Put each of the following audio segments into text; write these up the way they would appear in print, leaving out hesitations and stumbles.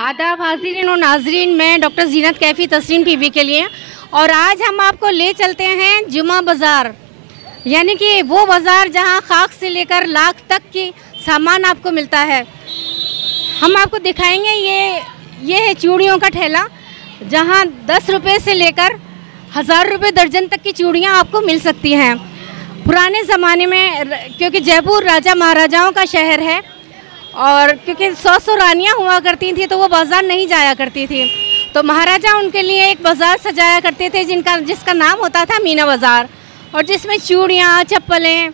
आदाब हाज़रीन और नाजरीन, मैं डॉक्टर जीनत कैफ़ी तस्नीम टीवी के लिए। और आज हम आपको ले चलते हैं जुमा बाज़ार, यानी कि वो बाज़ार जहां खाक से लेकर लाख तक की सामान आपको मिलता है। हम आपको दिखाएंगे ये है चूड़ियों का ठेला, जहां 10 रुपये से लेकर 1000 रुपये दर्जन तक की चूड़ियां आपको मिल सकती हैं। पुराने ज़माने में, क्योंकि जयपुर राजा महाराजाओं का शहर है और क्योंकि 100 रानियाँ हुआ करती थी, तो वो बाज़ार नहीं जाया करती थी, तो महाराजा उनके लिए एक बाज़ार सजाया करते थे जिसका नाम होता था मीना बाज़ार, और जिसमें चूड़ियाँ, चप्पलें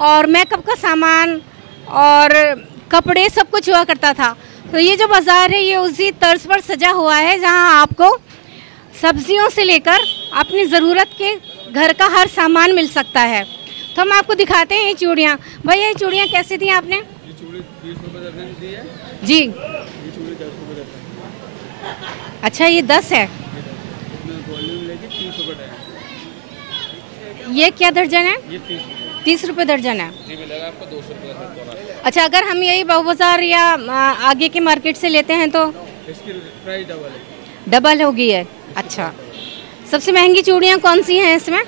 और मेकअप का सामान और कपड़े सब कुछ हुआ करता था। तो ये जो बाज़ार है ये उसी तर्ज पर सजा हुआ है, जहाँ आपको सब्जियों से लेकर अपनी ज़रूरत के घर का हर सामान मिल सकता है। तो हम आपको दिखाते हैं ये चूड़ियाँ। भैया ये चूड़ियाँ कैसे दी आपने? ये चूड़ी 20 रुपये दर्जन दी है जी। ये चूड़ी 10 रुपये दर्जन। अच्छा, ये 10 है। इसमें वॉल्यूम लेके 30 रुपये दर्जन। ये क्या दर्जन है? ये 30 रुपये दर्जन है। जी मिलेगा आपको 200 रुपये दर्जन। अच्छा, अगर हम यही बाबू बाज़ार या आगे के मार्केट से लेते हैं तो इसकी प्राइस डबल है। डबल होगी है। अच्छा, सबसे महंगी चूड़ियाँ कौन सी हैं इसमें?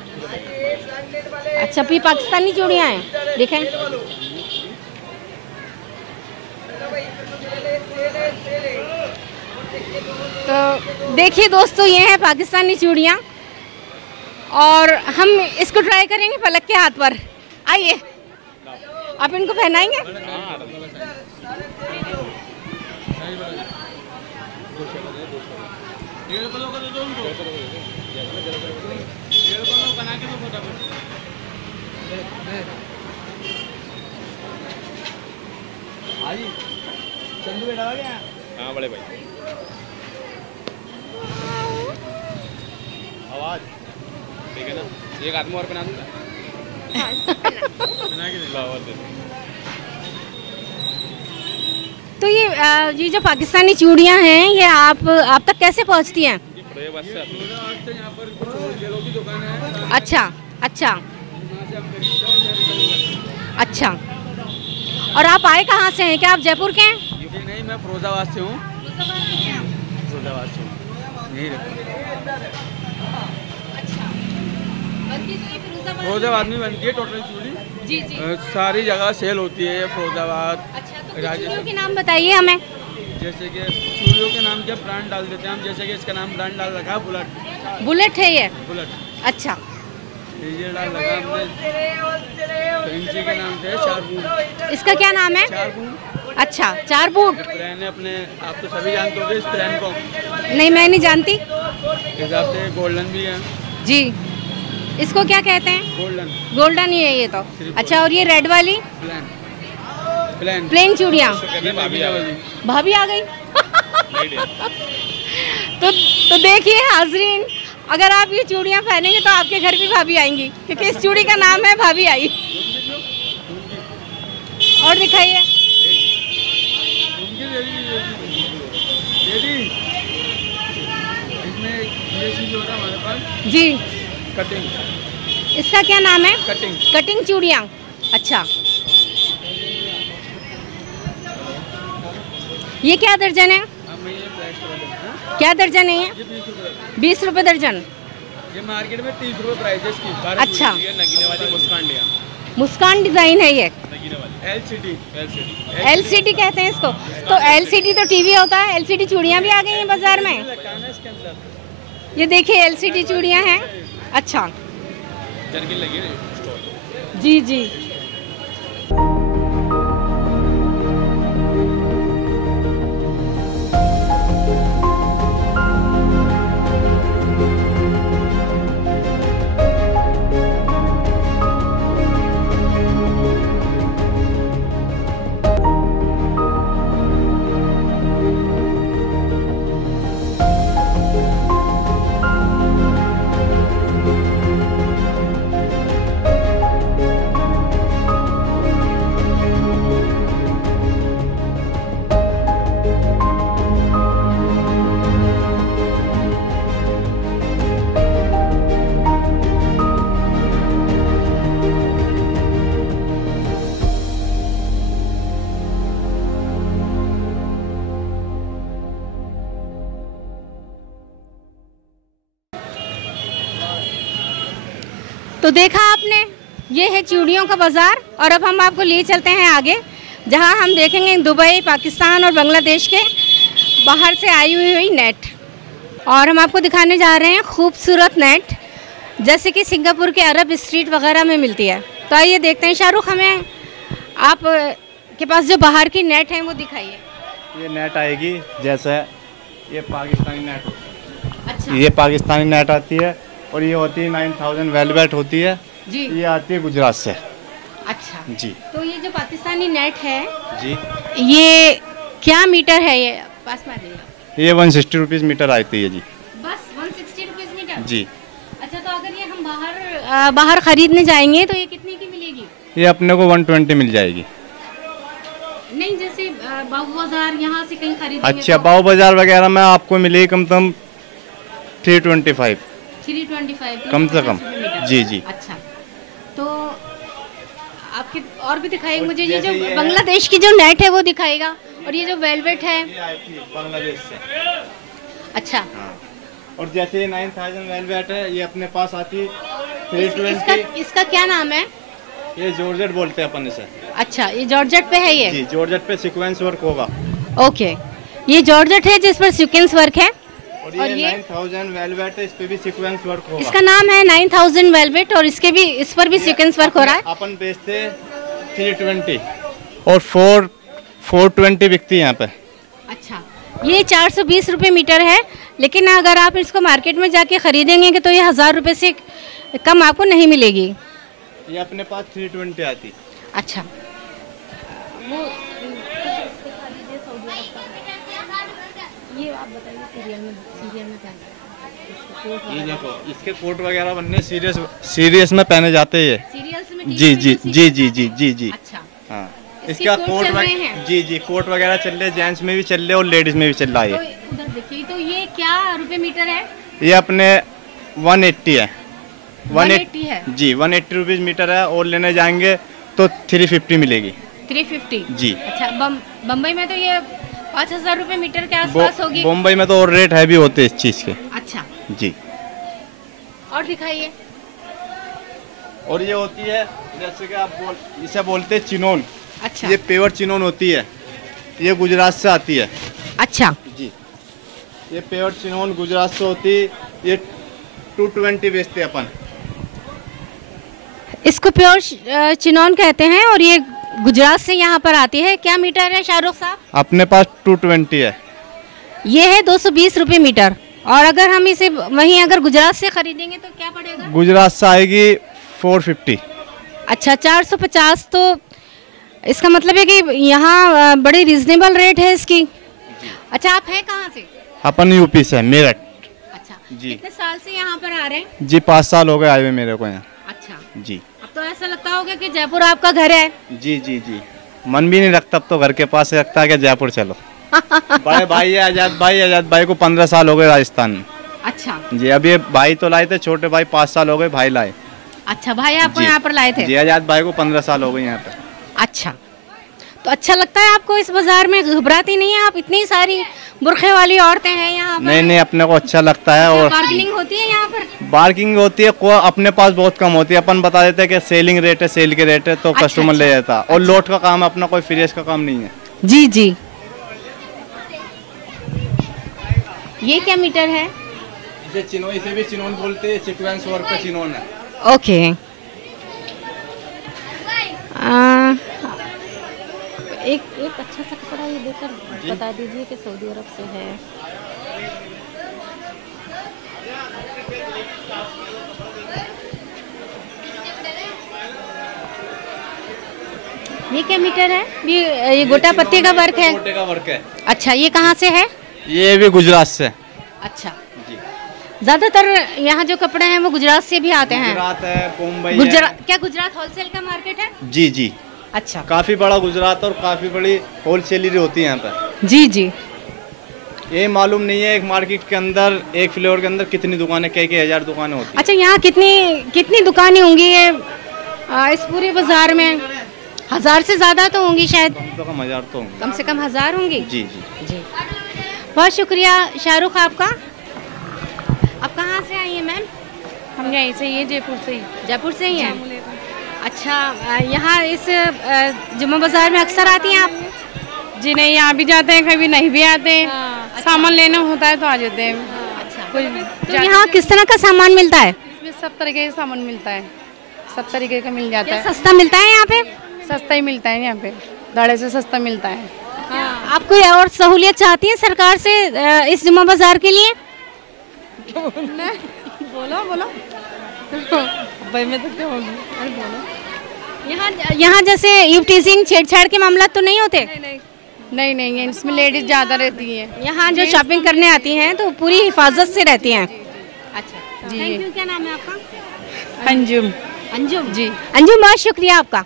अच्छा, ये पाकिस्तानी चूड़ियाँ हैं, देखें। तो देखिए दोस्तों, ये हैं पाकिस्तानी चूड़ियाँ और हम इसको ट्राई करेंगे पलक के हाथ पर। आइए, आप इनको पहनाएंगे? हाँ बड़े भाई, आवाज ठीक है ना? एक आदमी और बना दूंगा। बना के दे। तो ये जो पाकिस्तानी चूड़ियाँ हैं ये आप तक कैसे पहुँचती हैं? यहाँ पर की दुकान है। अच्छा अच्छा अच्छा। और आप आए कहाँ से हैं? क्या आप जयपुर के हैं? नहीं, मैं फिरोजाबाद से हूँ। फिरोजाबाद से हूँ, यहीं रहता हूँ। फिरोजाबाद में बनती है टोटल चूड़ी। जी जी। सारी जगह सेल होती है फिरोजाबाद। अच्छा, तो चूड़ियों के नाम बताइए हमें। जैसे कि चूड़ियों के नाम के ब्रांड डाल देते हैं हम, जैसे कि इसका नाम ब्रांड डाल रखा है बुलेट। बुलेट है ये? बुलेट। अच्छा, ये डाल रखा हमने इंची के नाम से चारबूट। इसका क्या नाम है? चारबूट। अच्छा, 4 बूट। ब्रांड है अपने, आप तो सभी जानते होंगे इस ब्रांड को। नहीं, मैं नहीं जानती। हिसाब से गोल्डन भी है जी। इसको क्या कहते हैं? गोल्डन। गोल्डन ही है ये तो। अच्छा, और ये रेड वाली? प्लेन। प्लेन। प्लेन चूड़ियाँ। भाभी आ गई। तो देखिए हाजरीन, अगर आप ये चूड़ियाँ पहनेंगे तो आपके घर भी भाभी आएंगी, क्योंकि इस चूड़ी का नाम है भाभी आई। और दिखाइए। इसमें ये चीज होता है हमारे पास जी। कटिंग। इसका क्या नाम है? कटिंग। कटिंग चूड़ियाँ। अच्छा, ये क्या दर्जन है? क्या दर्जन है ये? 20 रुपये दर्जन। ये मार्केट में 30 रुपये प्राइस है इसकी। अच्छा। नगीने वाली मुस्कान लिया। मुस्कान डिज़ाइन है ये। नगीने वाली LCD। LCD कहते हैं इसको। तो LCD तो टीवी होता है, LCD चूड़ियाँ भी आ गई हैं बाजार में। ये देखिए LCD चूड़ियाँ हैं। अच्छा जर्किन लगी है। जी जी। तो देखा आपने, ये है चूड़ियों का बाज़ार। और अब हम आपको लिए चलते हैं आगे, जहां हम देखेंगे दुबई, पाकिस्तान और बांग्लादेश के बाहर से आई हुई नेट। और हम आपको दिखाने जा रहे हैं खूबसूरत नेट, जैसे कि सिंगापुर के अरब स्ट्रीट वगैरह में मिलती है। तो आइए देखते हैं। शाहरुख, हमें आप के पास जो बाहर की नेट है वो दिखाइए। ये नेट आएगी, जैसे ये पाकिस्तानी नेट होती है। अच्छा। ये पाकिस्तानी नेट आती है और ये होती है 9000 वेलवेट होती है जी। ये आती है गुजरात से। अच्छा जी। तो ये जो पाकिस्तानी नेट है जी, ये क्या मीटर है? ये पास में आइए। ये 160 रुपीज़ मीटर आती है जी। बस 160 रुपीज़ मीटर? जी। अच्छा, तो अगर ये हम बाहर खरीदने जाएंगे तो ये कितने की मिलेगी? ये अपने को 120 मिल जाएगी। नहीं, जैसे बाबू बाजार यहाँ से कहीं खरीदेंगे अच्छा, तो बाऊ बाजार वगैरह में आपको मिलेगी कम से कम 325 कम से कम। जी जी। अच्छा, तो आपके और भी दिखाएंगे मुझे। ये जैसे जो ये बांग्लादेश की जो नेट है वो दिखाएगा, और ये जो वेलवेट है। ये आई थी बांग्लादेश से। अच्छा। हाँ। और जैसे ये 9000 वेलवेट है, ये अपने पास आती है इसका 320। इसका क्या नाम है? ये जॉर्जेट बोलते हैं अपन इसे। अच्छा, ये जॉर्जेट पे है ये? जी, जॉर्जेट पे सीक्वेंस वर्क होगा। ओके, ये जॉर्जेट है जिस पर सीक्वेंस वर्क है। और ये 9000 वेलवेट है, इस पे भी सीक्वेंस वर्क होगा। इसका नाम है 9000 वेलवेट, और इस पर भी सीक्वेंस वर्क हो रहा है। अपन बेचते 320 और 420 बिकती है यहाँ पे। अच्छा, ये 420 रुपये मीटर है, लेकिन अगर आप इसको मार्केट में जाके खरीदेंगे तो ये 1000 रुपये से कम आपको नहीं मिलेगी। ये अपने पास 320 आती। अच्छा, वो ये आप बताइए सीरियल में क्या है? ये देखो, इसके कोट वगैरह बनने सीरियस में पहने जाते हैं ये। सीरियल्स में? जी जी जी जी जी जी जी। अच्छा। हाँ, इसके इसका कोट कोट चल रहे हैं? जी जी, कोट वगैरह चल रहे, जेंट्स में भी चल रहे और लेडीज में भी चल रहा है। तो उधर देखिए, तो ये क्या रुपए मीटर है? ये अपने 180 है। 180 है जी, 180 रुपीज़ मीटर है, और लेने जाएंगे तो 350 मिलेगी। 350? जी। अच्छा, बम्बई में तो ये 5000 रुपये मीटर के आसपास होगी। बम्बई में तो और रेट हैवी होते हैं इस चीज़ के। अच्छा, जी। और दिखाइए। और ये होती है, जैसे कि इसे बोलते हैं चिनोन। अच्छा। ये प्योर चिनोन होती है, ये गुजरात से आती है। अच्छा जी, ये प्योर चिनोन गुजरात से होती है। ये 220 बेचते हैं अपन। इसको प्योर चिनोन कहते हैं, और ये गुजरात से यहाँ पर आती है। क्या मीटर है शाहरुख साहब? अपने पास 220 है। ये है 220 रुपये मीटर। और अगर हम इसे वहीं अगर गुजरात से खरीदेंगे तो क्या पड़ेगा? गुजरात से आएगी 450। अच्छा, 450। तो इसका मतलब है कि यहाँ बड़ी रीजनेबल रेट है इसकी। अच्छा, आप हैं कहाँ से? अपन यूपी से, मेरठ। अच्छा जी। कितने साल से यहाँ पर आ रहे हैं? जी, 5 साल हो गए आए हुए मेरे को यहाँ। अच्छा जी। अब तो ऐसा लगता होगा कि जयपुर आपका घर है। जी जी जी, मन भी नहीं रखता अब तो घर के पास से लगता है कि जयपुर चलो। बड़े भाई है आजाद भाई को 15 साल हो गए राजस्थान में। अच्छा जी, अब ये भाई तो लाए थे, छोटे भाई 5 साल हो गए भाई लाए। अच्छा, भाई आपको जी। यहाँ पर लाए थे? जी, आजाद भाई को 15 साल हो गए यहाँ पे। अच्छा, तो अच्छा लगता है आपको इस बाजार में? घबराती नहीं है आप? इतनी सारी बुरखे वाली औरतें हैं यहाँ पर। नहीं नहीं, अपने को अच्छा लगता है। और बार्गेनिंग होती है यहाँ पर? बार्गिंग होती है, अपने पास बहुत कम होती है। अपन बता देते हैं कि सेलिंग रेट है, सेल के रेट है, तो अच्छा, कस्टमर ले अच्छा। जाता है। और लोट का काम अपना कोई फ्रेश का काम नहीं है। जी जी। ये क्या मीटर है? इसे भी चिनोन बोलते हैं, सीक्वेंस वर्क का चिनोन है। ओके। एक अच्छा सा कपड़ा ये देकर बता दीजिए कि सऊदी अरब से है। ये क्या मीटर है? ये गोटा पत्ती का वर्क है? गोटे का वर्क है। अच्छा, ये कहाँ से है? ये भी गुजरात से। अच्छा जी। ज्यादातर यहाँ जो कपड़े हैं वो गुजरात से भी आते हैं? गुजरात है, मुंबई गुजरात। क्या गुजरात होलसेल का मार्केट है? जी जी। अच्छा, काफी बड़ा गुजरात और काफी बड़ी होलसेलर होती है यहाँ पे। जी जी। ये मालूम नहीं है एक मार्केट के अंदर, एक फ्लोर के अंदर कितनी दुकानें, कई हजार दुकानें होती हैं। अच्छा, यहाँ कितनी दुकानें होंगी ये इस पूरे बाजार में? 1000 से ज़्यादा तो होंगी शायद। कम से कम 1000 तो होंगे। कम से कम 1000 होंगी। जी जी जी। बहुत शुक्रिया शाहरुख आपका। आप कहाँ से आई हैं मैम? हम यहीं से ही हैं, जयपुर से ही। जयपुर से ही हैं। अच्छा, यहाँ इस जुम्मा बाज़ार में अक्सर आती हैं आप? जी नहीं, यहाँ भी जाते हैं, कभी नहीं भी आते हैं। सामान लेना होता है तो आ जाते हैं। तो यहाँ किस तरह का सामान मिलता है? इसमें सब तरीके का सामान मिलता है, सब तरीके का मिल जाता है। सस्ता मिलता है यहाँ पे? सस्ता ही मिलता है यहाँ पे, दाड़े से सस्ता मिलता है। आप कोई और सहूलियत चाहती हैं सरकार से इस जुम्मा बाज़ार के लिए? बोलो बोलो भाई, मैं तो क्या होगी, अरे बोलो। यहाँ जैसे ईवटीजिंग, छेड़छाड़ के मामला तो नहीं होते? नहीं नहीं, इसमें लेडीज ज़्यादा रहती हैं। यहाँ जो शॉपिंग करने आती हैं तो पूरी हिफाजत से रहती हैं। अच्छा जी। Thank you. क्या नाम है आपका? अंजुम। अंजुम जी। अंजुम, बहुत शुक्रिया आपका।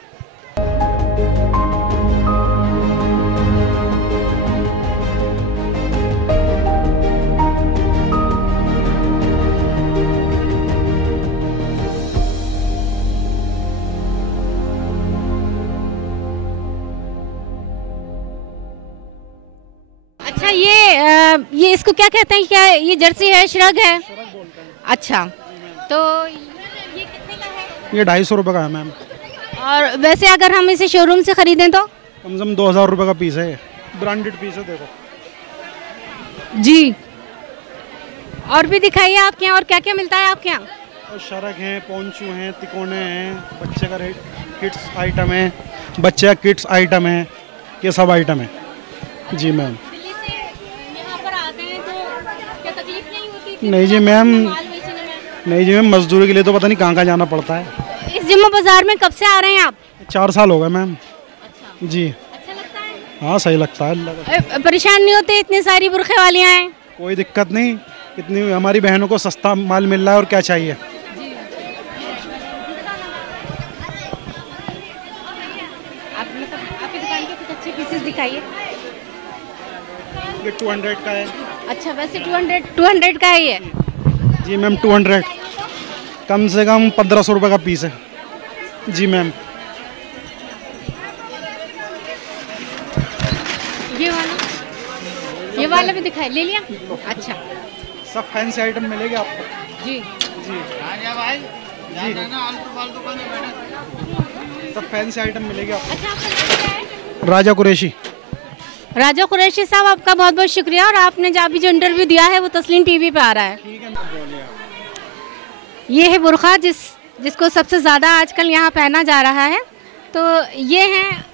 अच्छा, ये इसको क्या कहते हैं? क्या ये जर्सी है, श्रग है? अच्छा, तो ये कितने का है? ये 250 रुपये का है मैम। और वैसे अगर हम इसे शोरूम से खरीदें तो? कम से कम 2000 रुपये का पीस है, ब्रांडेड पीस है। देखो जी। और भी दिखाइए आपके यहाँ, और क्या क्या मिलता है आपके यहाँ? और शरक हैं, पोंचू हैं, तिकोने हैं, बच्चे का किड्स आइटम है, बच्चे का किड्स आइटम है, ये सब आइटम है। जी मैम। दिल्ली से यहाँ पर आते हैं तो क्या तकलीफ नहीं होती? नहीं जी मैम, माल बेचने में? नहीं जी मैम, मजदूरी के लिए तो पता नहीं कहाँ कहाँ जाना पड़ता है। इस जुम्मा बाजार में कब से आ रहे हैं आप? 4 साल हो गए मैम। अच्छा। जी। अच्छा लगता है? हाँ, सही लगता है। अल्लाह का। परेशान नहीं होते? इतनी सारी बुरखे वालियाँ हैं। कोई दिक्कत नहीं, इतनी हमारी बहनों को सस्ता माल मिल रहा है, और क्या चाहिए। आपकी दुकान के कुछ अच्छे पीसेस दिखाइए। ये 200 का है। अच्छा, वैसे 200 का है ये? जी मैम, 200, कम से कम 1500 रुपये का पीस है। जी मैम। ये वाला भी दिखाई, ले लिया? अच्छा, सब फैंसी आइटम मिलेंगे आपको। जी जी जी, सब फैंसी आइटम मिलेंगे आपको। अच्छा, आपका नाम क्या है? राजा कुरैशी। राजा कुरैशी साहब, आपका बहुत बहुत शुक्रिया। और आपने जो अभी जो इंटरव्यू दिया है वो तस्लीम टीवी पे आ रहा है। ठीक है मैम, बोलिए। ये है बुरखा जिसको सबसे ज़्यादा आजकल यहाँ पहना जा रहा है। तो ये हैं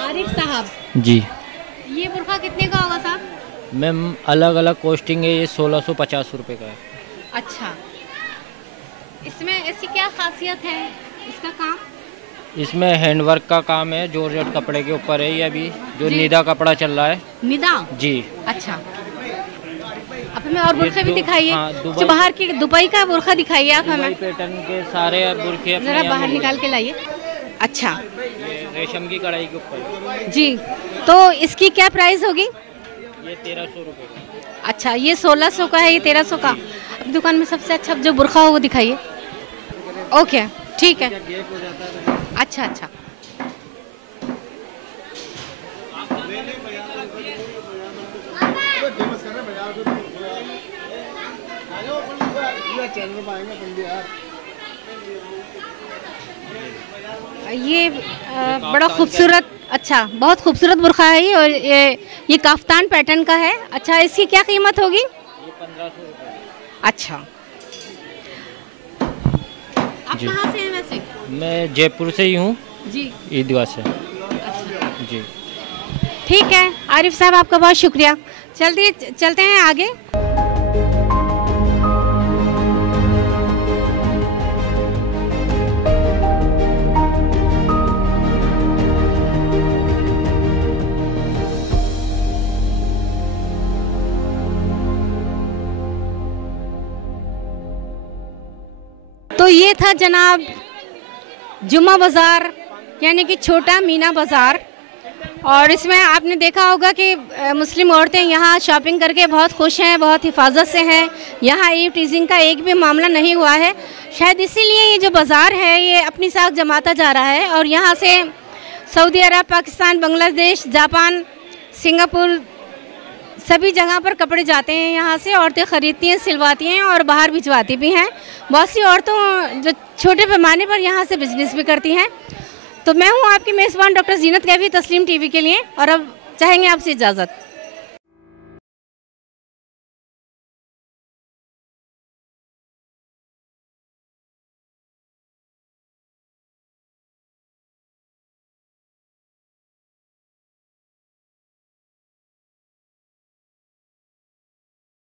आरिफ साहब। जी ये बुरखा कितने का होगा साहब? मैम, अलग अलग कॉस्टिंग है। ये 1650 रुपये का है। अच्छा, इसमें ऐसी क्या खासियत है इसका काम? इसमें हैंडवर्क का काम है, जॉर्जेट कपड़े के ऊपर है। ये अभी जो निदा कपड़ा चल रहा है। निदा? जी। अच्छा, अब हमें और बुरखे भी दिखाइए। हाँ, जो बाहर की दुबई का बुरखा दिखाइए आप हमें। पैटर्न के सारे बुरखे अपने जरा यहाँ बाहर मिलेंगे। निकाल के लाइए। अच्छा ये रेशम की कढ़ाई के ऊपर। जी, तो इसकी क्या प्राइस होगी? ये 1300 रुपये। अच्छा, ये 1600 का है, ये 1300 का। अब दुकान में सबसे अच्छा जो बुरखा हो वो दिखाइए। ओके, ठीक है। अच्छा अच्छा, ये बड़ा खूबसूरत, अच्छा बहुत खूबसूरत बुरखा है ये। और ये काफ्तान पैटर्न का है। अच्छा, इसकी क्या कीमत होगी? ये 1500 रुपये। अच्छा, आप कहाँ से हैं वैसे? मैं जयपुर से ही हूँ जी। ईदगाह से। जी ठीक है आरिफ साहब, आपका बहुत शुक्रिया। चलते हैं आगे। तो ये था जनाब जुम्मा बाज़ार, यानी कि छोटा मीना बाज़ार। और इसमें आपने देखा होगा कि मुस्लिम औरतें यहाँ शॉपिंग करके बहुत खुश हैं, बहुत हिफाजत से हैं। यहाँ ईव टीजिंग का एक भी मामला नहीं हुआ है। शायद इसीलिए ये जो बाज़ार है ये अपनी साख जमाता जा रहा है। और यहाँ से सऊदी अरब, पाकिस्तान, बांग्लादेश, जापान, सिंगापुर सभी जगह पर कपड़े जाते हैं, यहाँ से औरतें ख़रीदती हैं, सिलवाती हैं और बाहर भिजवाती भी हैं। बहुत सी औरतों जो छोटे पैमाने पर यहाँ से बिजनेस भी करती हैं। तो मैं हूँ आपकी मेज़बान डॉक्टर जीनत कैफी तस्लीम टीवी के लिए, और अब चाहेंगे आपसे इजाज़त।